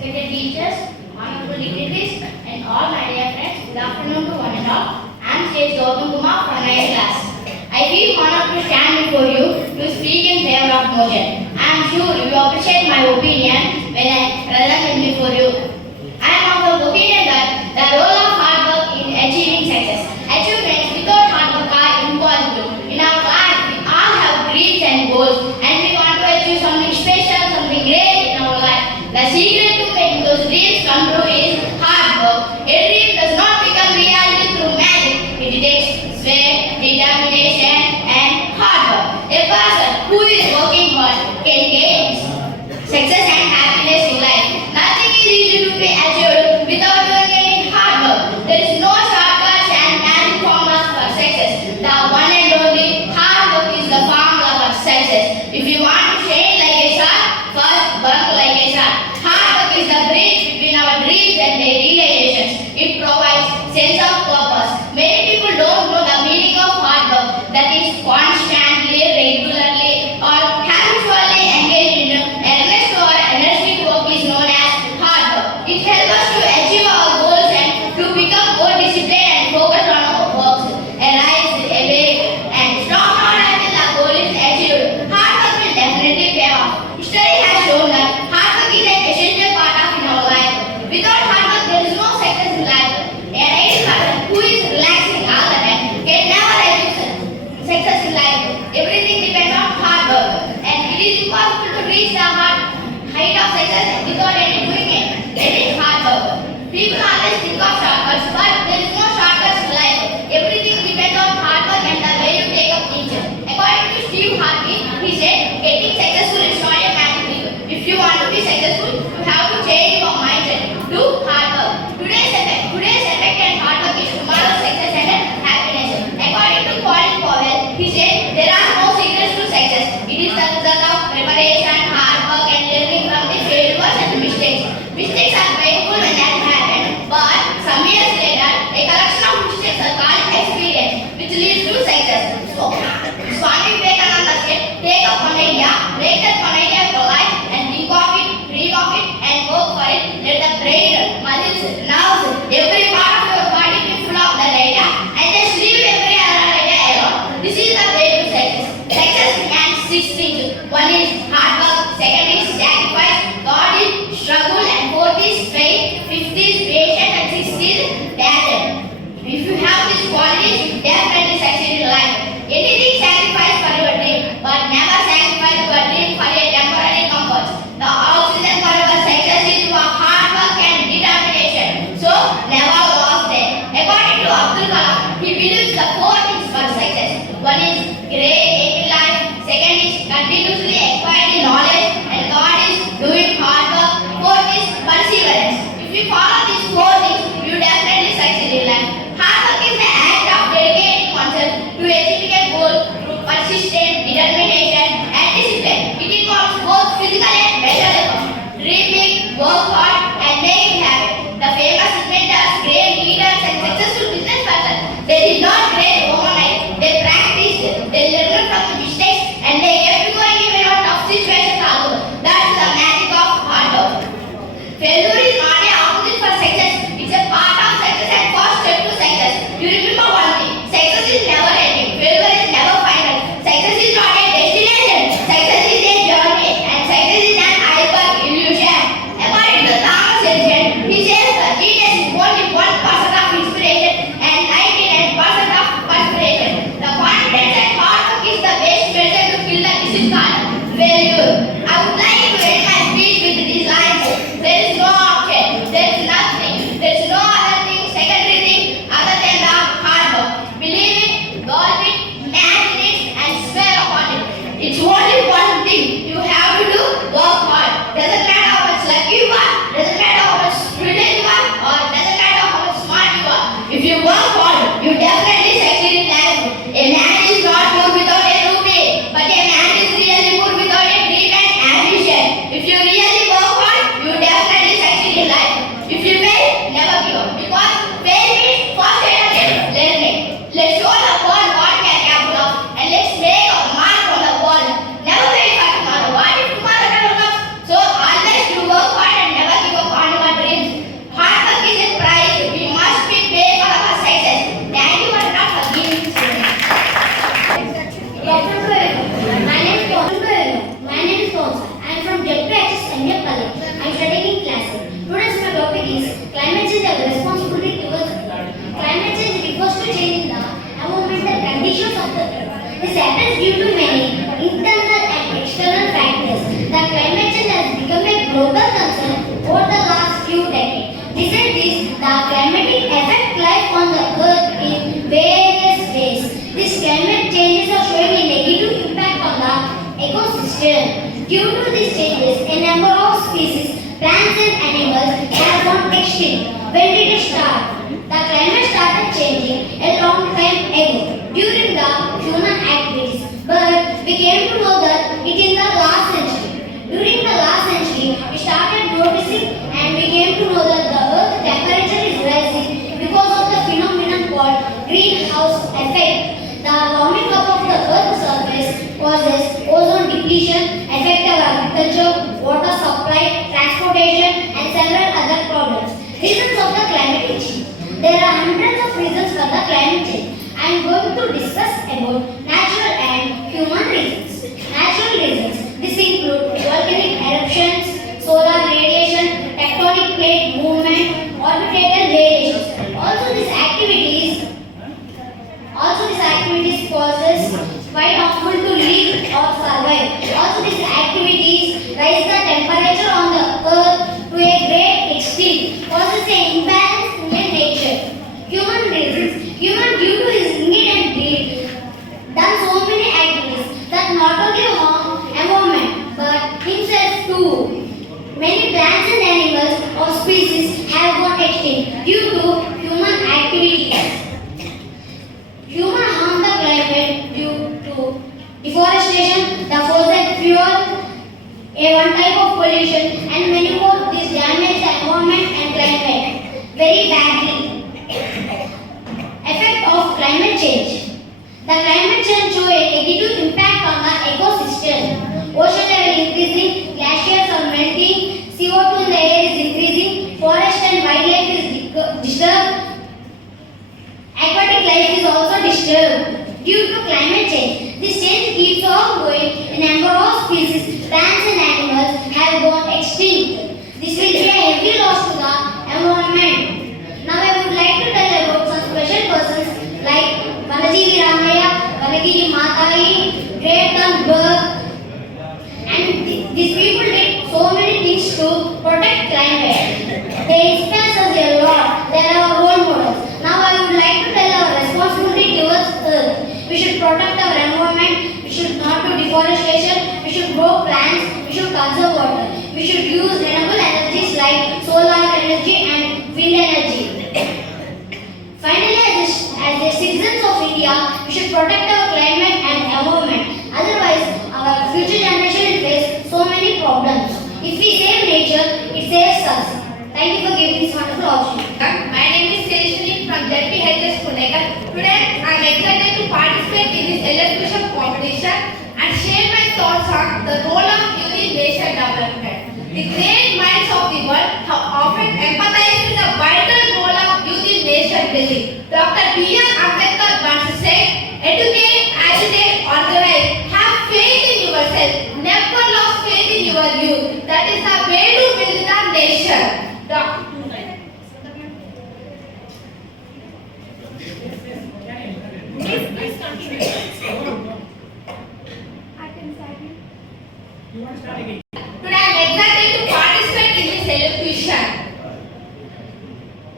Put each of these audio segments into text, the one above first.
respected teachers, honorable dignitaries, and all my dear friends, good afternoon to one and all. I am Sri Gautam Kumar from 9th class. I feel honored to stand before you to speak in favor of motion. I am sure you will appreciate my opinion when I present it before you. I am of the opinion that the role of hard work in achieving success. Achievements without hard work are impossible. In our life, we all have dreams and goals, and we want to achieve something special, something great in our life. The secret to make those dreams come true is hard work. A dream does not become reality through magic. It takes sweat, determination, and hard work. A person who is working hard can gain success and happiness in life. Nothing is easy to be achieved without doing any hard work. There is no shortcuts and magic formulas for success. The one and only hard work is the formula for success. If you want to shine like a star, first work like a star. Hard work is the bridge between our dreams and their realizations. It provides sense of purpose. Many people don't know the meaning of hard work, that is constantly, regularly, or habitually engaged in earnest or energetic work is known as hard work. It helps us to achieve our goals and to become more disciplined and focused on our works. Arise, awake, and stop not until the goal is achieved. Hard work will definitely pay off. History has shown that hard work is an essential part of our life. Without hard work, there is no success in life. An idle person who is relaxing all the time can never achieve success in life. Everything depends on hard work, and it is impossible to reach the height of success without any doing it. It is hard work. People always think of shortcuts, but there is no shortcuts in life. Everything depends on hard work and the way you take up things. According to Steve Harvey, he said, getting successful is not a magic trick. If you want to be successful, you have to change your mindset. Do hard work. Today's effect and hard work is tomorrow's success and happiness. According to Colin Powell, he said, there are no secrets to success. It is the result of preparation, hard work, and learning from the failures and mistakes. Mistakes are painful when that happen, but some years later, a collection of mistakes are called experience, which leads to success. So, Swami Vivekananda said, take up one idea, break that one idea for life, and think of it, dream of it, and work for it. Let the brain, muscles, nerves, every part of your body be full of that idea, and just leave every other idea alone. This is the way to success. Success demands 6 things. One is hard work, second is sacrifice, third is struggle, and fourth is faith, fifth is patience, and sixth is passion. If you have these qualities, you definitely succeed in life. Anything sacrifice for your dream, but never sacrifice your dream for a temporary comfort. The oxygen for your success is your hard work and determination. So never lose them. According to Abdul Kalam, he believes the 4 things for success. One is great aim in life, second is continuously acquiring knowledge, and third is doing hard work, fourth is perseverance. If you follow these 4 things, you definitely succeed in life. Hard work is the act of dedicating oneself to achieving a goal through persistent determination and discipline. It involves both physical and mental effort. Dream big, work hard, and make it happen. The famous inventors, great leaders, and successful business persons, they did not great overnight. They practiced, they learned from the mistakes, and they kept going even out of situations also. That's the magic of hard work. Failure is not an opposite for success. It's a part of success and first step to success. You remember one thing, success is never ending. Failure is never final. Success is not a destination. Success is a journey, and success is an iceberg illusion. According to Thomas Edison, he says that genius is only 1% of inspiration and 99% of perspiration. The confidence and hard work is the best measure to kill the disease called failure. I would like to end my speech with these lines. There is no I'm studying in class 8. Today's my topic is climate change and responsibility towards Earth. Climate change refers to change in the environmental conditions of the Earth. This happens due to many internal and external factors. The climate change has become a global concern over the last few decades. Besides this, the climatic affect life on the Earth in various ways. These climate changes are showing a negative impact on the ecosystem. Due to these changes, a number of species, plants and animals have gone extinct. When did it start? The climate started changing a long time ago during the human activities, but we came to know that it in the last century. During the last century, we started noticing and we came to know that the Earth temperature is rising because of the phenomenon called greenhouse effect. The warming up of the Earth's surface causes ozone depletion, affect our agriculture, water supply, transportation, and several other problems. Reasons of the climate change. There are hundreds of reasons for the climate change. I am going to discuss about natural and human reasons. Natural reasons. This include volcanic eruptions, solar radiation, tectonic plate movement, orbital variations. Also these activities causes quite harmful to live or survive. Also these activities rise the temperature on the Earth to a great extent, causes an imbalance in nature. Human reasons. Human due to his need and greed done so many activities that not only harm environment but himself too. Many plants and animals or species have gone extinct due to human activities. Human harm the climate due to deforestation, the fossil fuel, a one type of pollution, and many more. This damage the environment and climate very badly. Effect of climate change. The climate change show a negative impact on the ecosystem. Ocean level increasing, glaciers are melting, CO2 in the air is increasing, forest and wildlife is disturbed. Aquatic life is also disturbed due to climate change. This change keeps on going. A number of species, plants and animals have gone extinct. This will be a heavy loss to the environment. Now I would like to tell about some special persons like Vanajeevi Ramaya, Vanagiri Maatai, Great Thunberg, and these people did so many things to protect climate. They inspire us a lot. They are our role models. Now I would like to tell our responsibility towards Earth. We should protect our environment. We should not do deforestation. We should grow plants. We should conserve water. We should use renewable energies like solar energy and wind energy. Finally, as the citizens of India, we should protect our climate and environment. Otherwise, our future generation will face so many problems. If we save nature, it saves us. Thank you for giving this wonderful opportunity. My name is Selishini from ZPHS Punekar. Today I am excited to participate in this elocution competition and share my thoughts on the role of youth in nation development. The great minds of the world have often empathized with the vital role of youth in nation building. Dr. B.R. Ambedkar once said, educate, agitate, organize, have faith in yourself, never lose faith in your youth. That is the way to build the nation. Today I am excited to participate in this elocution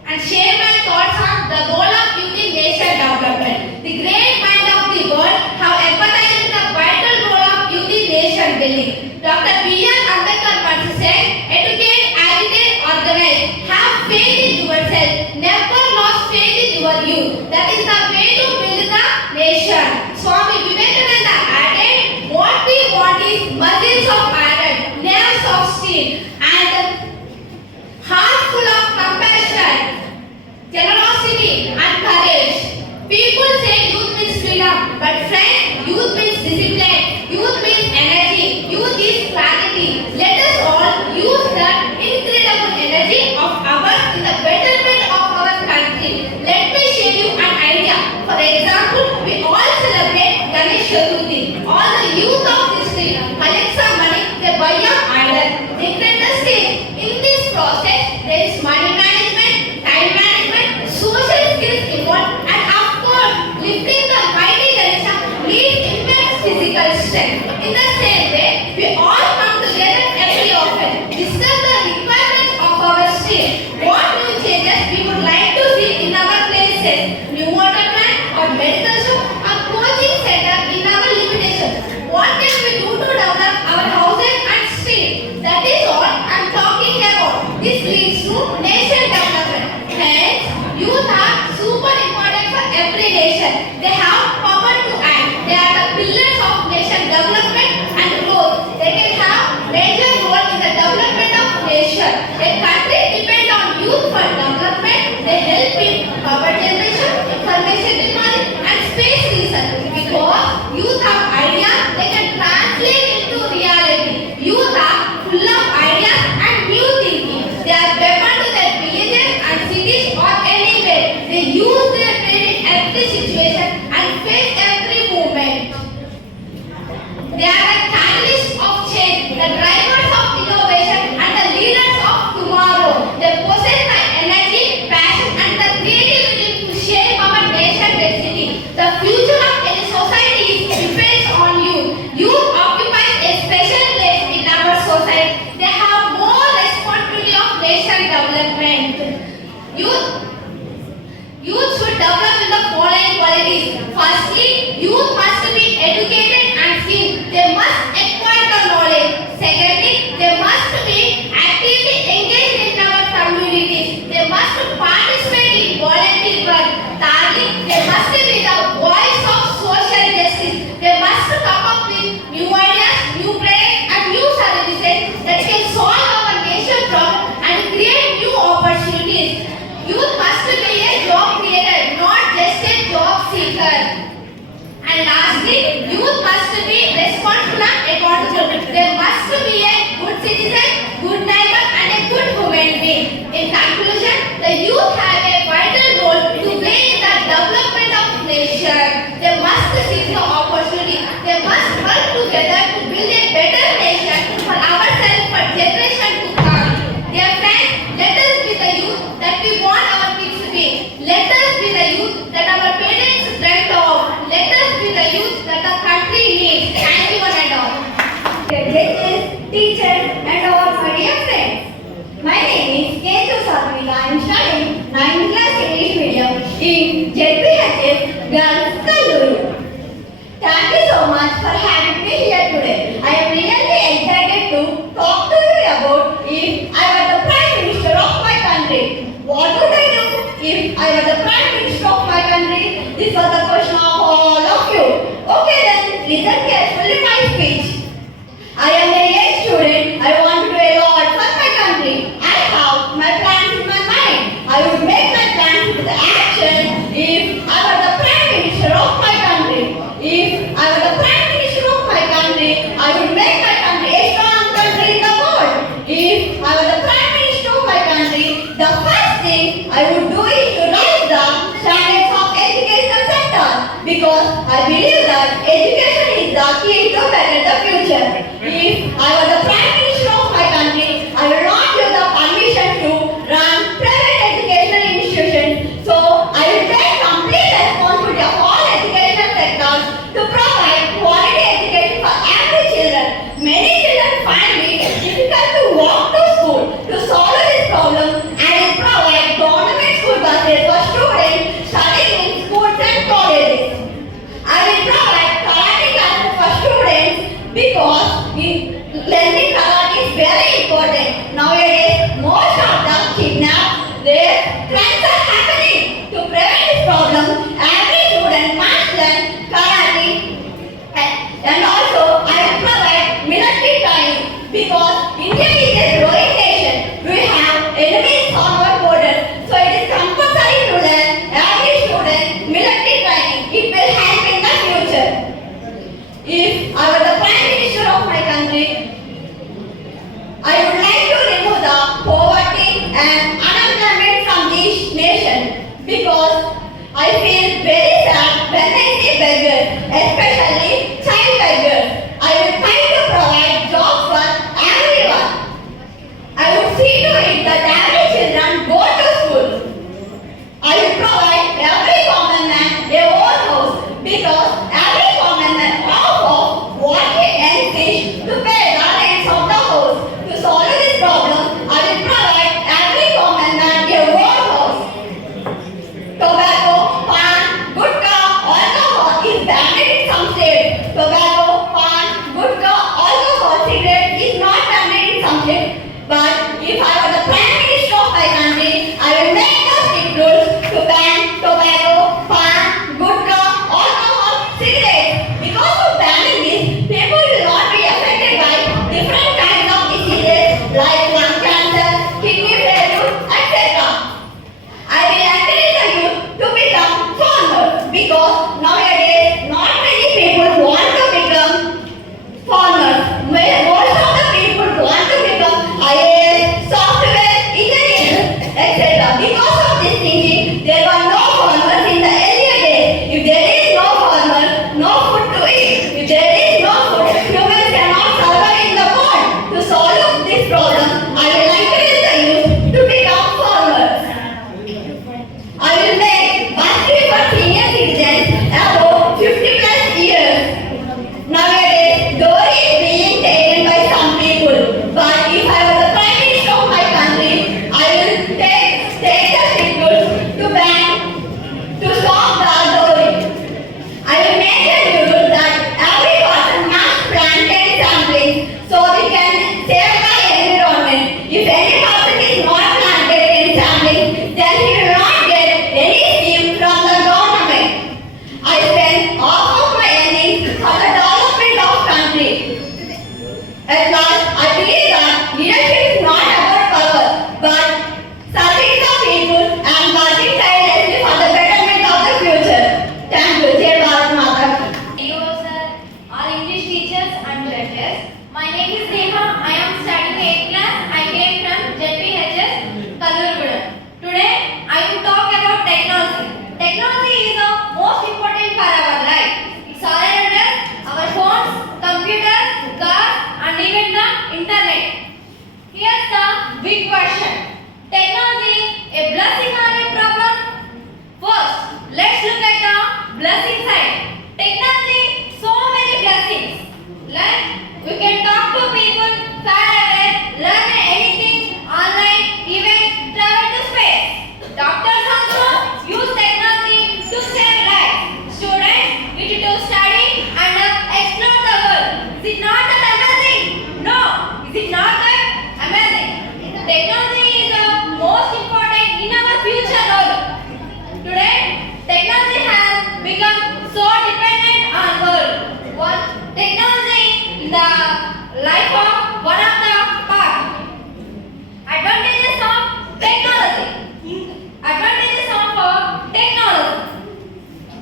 and share my thoughts on the role of youth in nation development. The great minds of the world have empathized with the vital role of youth in nation building. Dr. B.R. Ambedkar once said, educate, agitate, organize, have faith in yourself, never lose faith in your youth. That is the way to build the nation. Swami Vivekananda added, what we want is muscles of iron, nerves of steel, and heart full of compassion, generosity, This leads to nation development. Hence, youth are super important for every nation. They have power to act. They are the pillars of nation development and growth. They can have major role in the development of nation. A country depends on youth for development. They help in power generation, information technology, and space research. Because youth have ideas, they can translate into reality. Youth are full of ideas and new thinking. They are weapon to their villages and cities or anywhere. They use their brain in every situation and face every movement. They are the catalysts of change, the drivers of innovation, and the leaders of tomorrow. They possess the energy, passion, and the creativity to shape our nation's destiny. The future of any society depends on youth. Youth occupies a special place in our society. They have more responsibility of nation development. Youth should develop in the following qualities. Firstly, youth must be educated and skilled. They must acquire the knowledge. Secondly, they must be actively engaged in our communities. They must participate in volunteer work. Thirdly, they must be the voice of social justice. They must come up with new ideas, new projects, and new services that can solve our nation's problems and create new opportunities. Youth must be a job creator, not just a job seeker. And lastly, youth must be responsible and accountable. They must be a good citizen, good neighbor, and a good human being. In conclusion, the youth have a vital role to play in the development of nation. They must seize the opportunity. They must work together to build a better nation for ourselves, for generations to come. Dear friends, let us be the youth that we want our kids to be. Let us be the youth that our parents dreamt of. Let us be the youth that the country needs. Thank you one and all. Judges, teachers, and all my dear friends. My name is Ketu Satvika. I am studying 9th class English medium in JPHS Girls Kalluri. Thank you so much for having me here today. I am really excited to talk to you about if I were the Prime Minister of my country. What would I do if I were the Prime Minister of my country? This was the question of all of you. Okay then, listen carefully my speech. I am a young student. I want to do a lot for my country. I have my plans in my mind. I would make my plans with action if I were the Prime Minister of my country. If I were the Prime Minister of my country, I would make my country a strong country in the world. If I were the Prime Minister of my country, the first thing I would do is to raise the standards of educational sector because I believe that education is the key to better the future. If I were the Prime Minister of my country, I will not give the permission to run private educational institutions. So I will take complete responsibility of all educational sectors to provide quality education for every children. Many children find it difficult to walk to school. To solve this problem, I will provide government school buses for students studying in schools and colleges. I will provide karate classes for students because learning karate is very important. Nowadays, most of the kidnaps, rapes, crimes are happening. To prevent this problem, every student must learn karate. And also, I will provide military training because India is a growing nation. We have enemies on our border, so it is compulsory to learn every student military training. It will help in the future. If I were the Prime Minister of my country, I would like to remove the poverty and unemployment from this nation because I feel very sad when I see beggars, especially child beggars. I will try to provide jobs for everyone. I would see to it that every children go to school. I will provide every common man a own house because every common man offers what he earns to pay the rents of the house. To solve this problem, I will provide every common man a own house. Tobacco, pan, gutka, alcohol is banned in some states. Tobacco, pan, gutka, alcohol, cigarette is not banned in some states. But if I were the Prime can talk to people far away, learn anything online, even travel to space. Doctors also use technology to save lives. Students need to study and explore the world. Is it not that amazing? No. Is it not that amazing? Technology is the most important in our future role. Today, technology has become so dependent on world. One technology in the life of one of the part. Advantages of technology. Advantages of technology.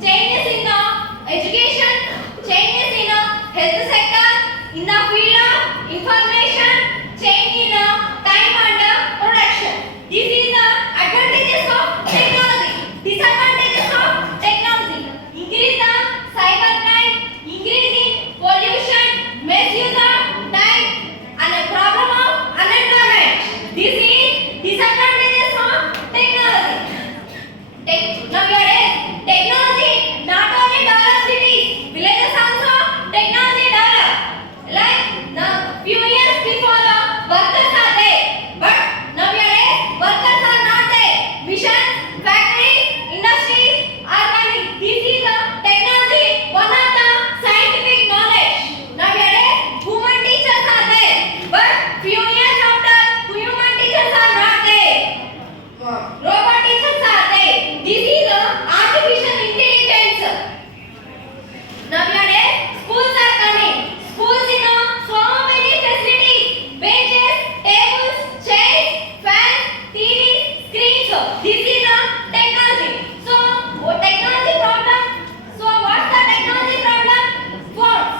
Changes in the education, changes in the health sector, in the field of information, change in the time and production. This is the advantages of technology. Disadvantages of technology. Increase the cybercrime, increase in pollution, misuse of time, and a problem of unemployment. This is disadvantages of technology. Nowadays, technology not only develops cities, villages also technology develop. Like now, few years before, workers are there, but nowadays workers are not there. Missions, factories, industries are coming. This is a technology, one of the scientific knowledge. Nowadays, human teachers are there, but few years after, human teachers are not there. Robot teachers are there. This is artificial intelligence. Nowadays, schools are coming. Schools in so many facilities, benches, tables, chairs, fans, TV, screens. This is technology. So, what technology problem? So, what's the technology problem? Phones.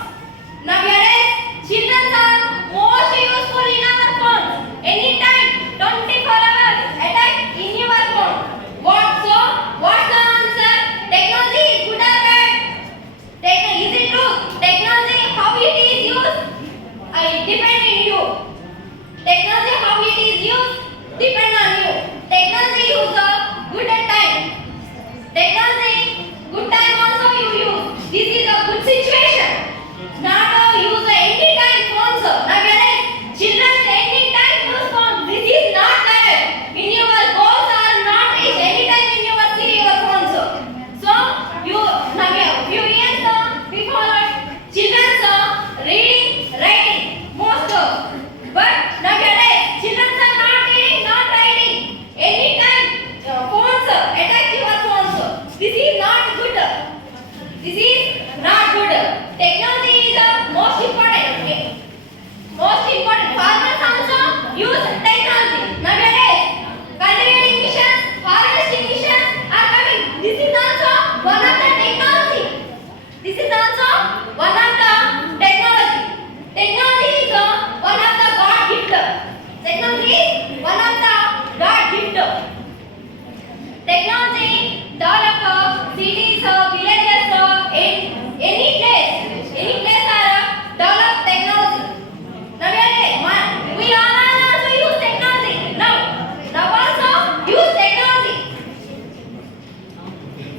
Nowadays, children are most useful in our phones. Anytime, 24 hours, attack in your phone. What's the answer? Technology is good or bad? Is it true? Technology, how it is used? It depends on you. Technology, how it is used? Depend on you. Technology use good time. Technology, good time also you use. This is a good situation. Not use anytime phones. Nowadays, children anytime use phones. This is not correct. In your goals are not reached anytime in your see your phones. So you now few years before children reading, writing most. But nowadays children are not reading, not writing. Anytime phones attack your phones. This is not good. This is not good. Technology is the most important. Most important. Farmers also use technology. Nowadays, cultivating missions, harvesting missions are coming. This is also one of the technology. This is also one of the technology. Technology is one of the God gift. Technology is one of the God gift. Technology develop cities, villages, in any place are develop technology. Nowadays, we all also use technology. Now also use technology.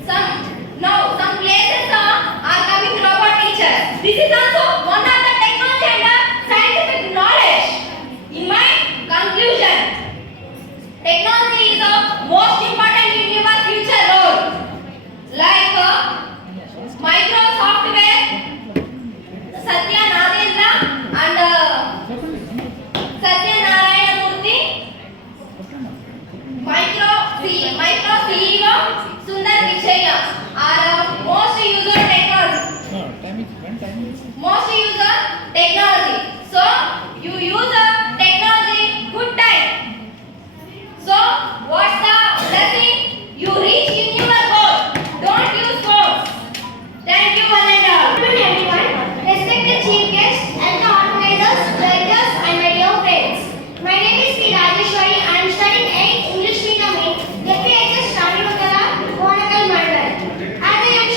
Some places are coming robot teachers. This is also one of the technology and scientific knowledge. In my conclusion, technology is the most important in your future role. Like Microsoft, Satya Nadella and Satya Narayana Murthy, Micro CEO Sundar Pichai are most user technology. Most user technology. So you use technology good time. So what's the blessing? You reach in your goal. Don't use phones. Thank you one and all. Good evening, everyone. Respected chief guests and the organizers, judges, and my dear friends. My name is P. Rajeshwari. I am studying 8th English medium in JPHS Shanivagala, Monagal Mandal. As I am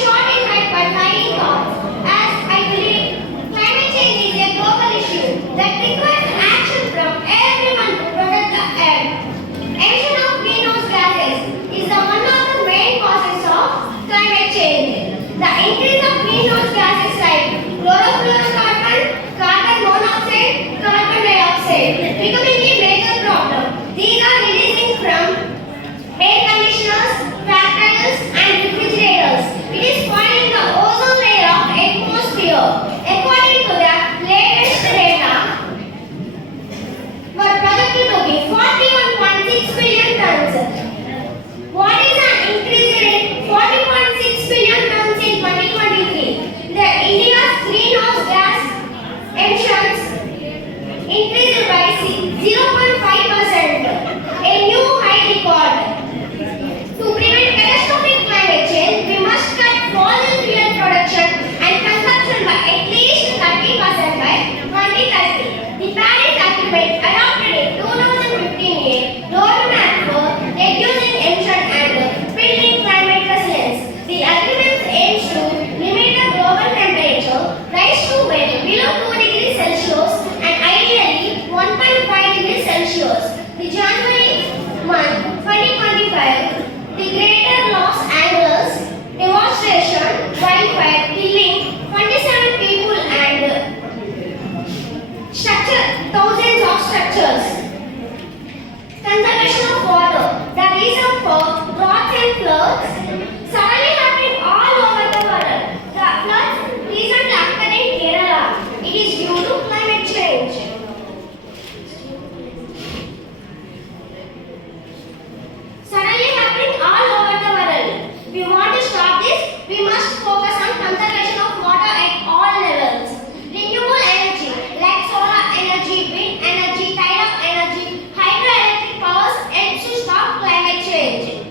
air conditioners, tractors, and refrigerators. It is spoiling the ozone layer of atmosphere. According to the latest data, were projected to be 41.6 billion tons. What is an increase rate? 40.6 billion tons in 2023. The India's greenhouse gas emissions increased by 0.5%, a new high record. To prevent catastrophic climate change, we must cut fossil fuel production and consumption by at least 30% by 2030. The Paris Agreement adopted in 2015 roadmap for reducing emission and building climate resilience. The agreement aims to limit the global temperature rise to below 2 degrees Celsius and ideally 1.5 degrees Celsius. The January month 2025, the Greater Los Angeles demonstration wildfire killing 27 people and thousands of structures. Conservation of water. The reason for droughts and floods suddenly happening all over the world. The floods recently occurred in Kerala. It is due to climate change. Suddenly happening all over the world. We want to stop this. We must focus on conservation of water at all levels. Renewable energy like solar energy, wind energy, tidal energy, hydroelectric powers help to stop climate change.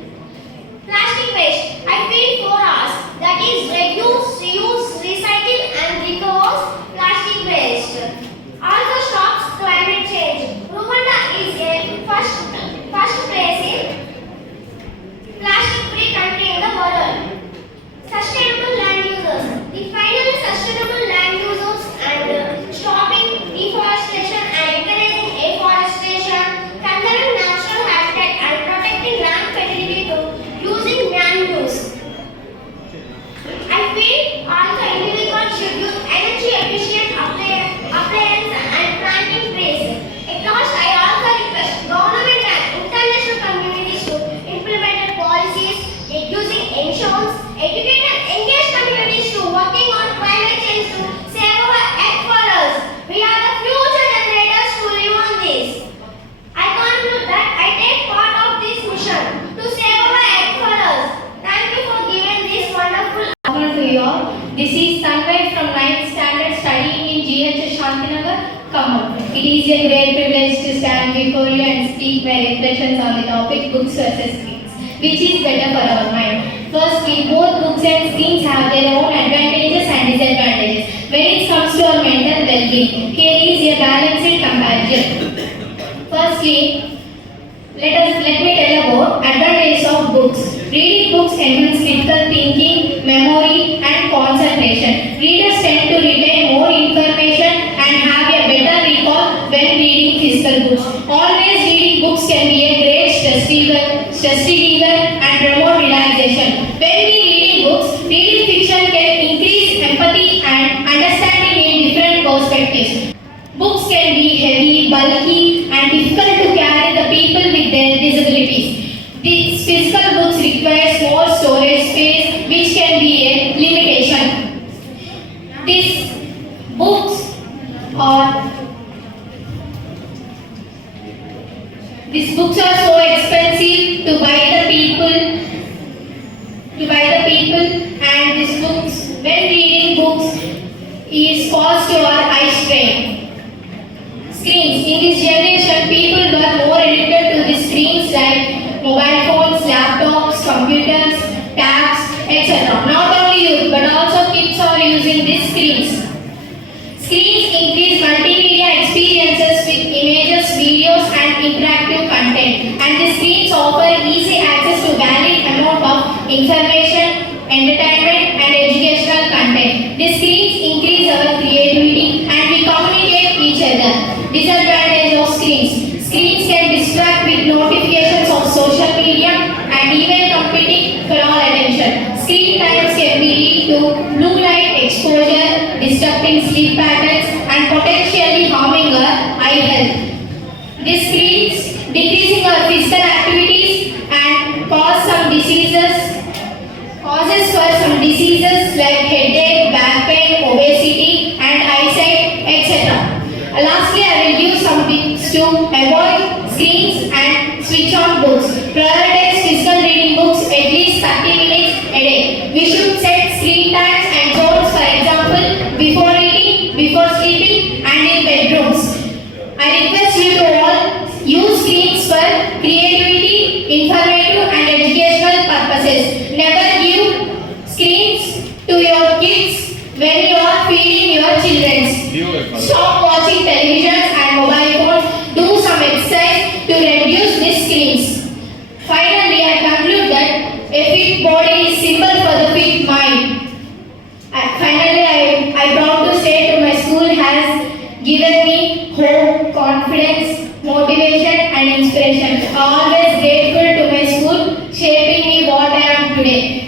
Plastic waste. I feel 4 hours. That is reduce, reuse, recycle and recover plastic waste. Also stops climate change. Rwanda is a first place in plastic-free country in the world. Sustainable land uses. The final sustainable land uses and stopping deforestation and encouraging afforestation, conserving natural habitat and protecting land fertility to using land use. I feel also individuals should use energy efficient appliances and planting trees. At last, I also request government and international communities to implement policies reducing emissions, educate and engage communities to working on climate change to save our earth for us. We are the future generators to live on this. I conclude that I take part of this mission to save our earth for us. Thank you for giving this wonderful Afternoon to you all. This is Tanvay from 9th standard studying in GHS Shantinagar, Khammam. It is a great privilege to stand before you and speak my reflections on the topic books versus screens. Which is better for our mind? Firstly, both books and screens have their own advantages and disadvantages when it comes to our mental well-being. Here is a balanced comparison. Firstly, let me tell about advantages of books. Reading books enhances critical thinking, memory, and concentration. Readers tend to retain more information and have a better recall when reading physical books. Always reading books can be a great stress reliever and promote relaxation. When we reading books, reading fiction can increase empathy and understanding in different perspectives. Books can be heavy, bulky, and difficult to carry the people with their disabilities. These physical books require more storage space, which can be a limitation. These books are so expensive to buy the people, and these books, when reading books, is cause to our eye strain. Screens. In this generation, people got more addicted to the screens like mobile phones, laptops, computers, tabs, etc. Not only youth, but also kids are using these screens. Screens increase multimedia experiences with images, videos, and interactive content. And the screens offer easy access to varied amount of information, entertainment, and educational content. The screens increase our creativity and we communicate each other. Disadvantage of screens. Screens can distract with notifications of social media and even competing for our attention. Screen times can be lead to blue light exposure, disrupting sleep patterns and potentially harming our eye health. These screens decreasing our physical activities and today.